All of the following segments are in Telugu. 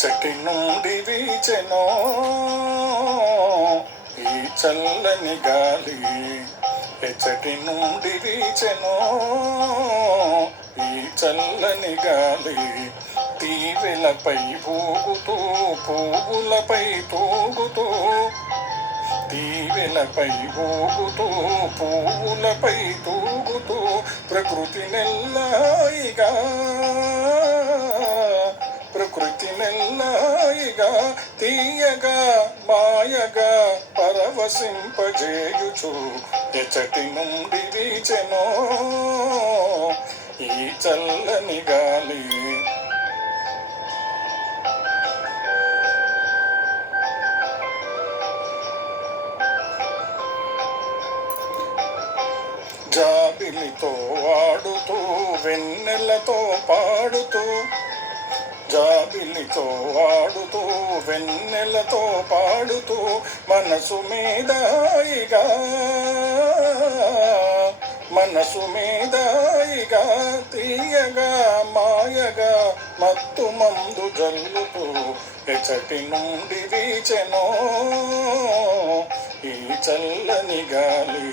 ఎచ్చటి నుండి వీచెనో ఈ చల్లని గాలి, ఎచ్చటి నుండి వీచెనో ఈ చల్లని గాలి, తీవెలపై ఊగుతూ పువ్వులపై తూగుతూ, తీవెలపై ఊగుతూ పువ్వులపై తూగుతూ, ప్రకృతి నెల్లాయిగా ప్రకృతి నెల్లాయిగా తీయగా మాయగా పరవశింపజేయుచు, ఎచ్చటి నుండి వీచెనో ఈ చల్లని గాలి. జాబిలితో ఆడుతూ వెన్నెలతో పాడుతూ, జాబిలితో ఆడుతూ వెన్నెలతో పాడుతూ, మనసు మీదాయిగా మనసు మీదాయిగా తీయగా మాయగా మత్తు మందు జల్లుతూ, ఎచ్చటి నుండి వీచెనో ఈ చల్లని గాలి.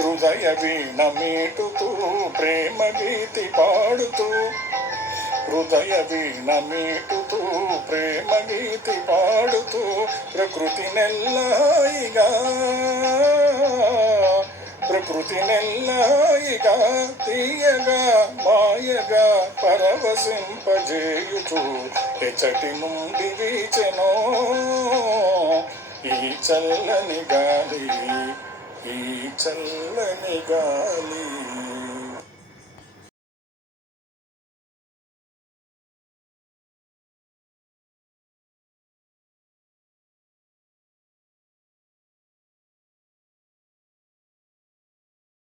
హృదయ వీణ మీటుతూ ప్రేమ గీతి పాడుతూ, హృదయ వీణ మీటుతూ ప్రేమ గీతి పాడుతూ, ప్రకృతి నెల్లాయిగా ప్రకృతి నెల్లాయిగా తీయగా మాయగా పరవశింపజేయుచు, ఎచ్చటి నుండి వీచెనో ఈ చల్లని గాలి, ఈ చల్లని గాలి.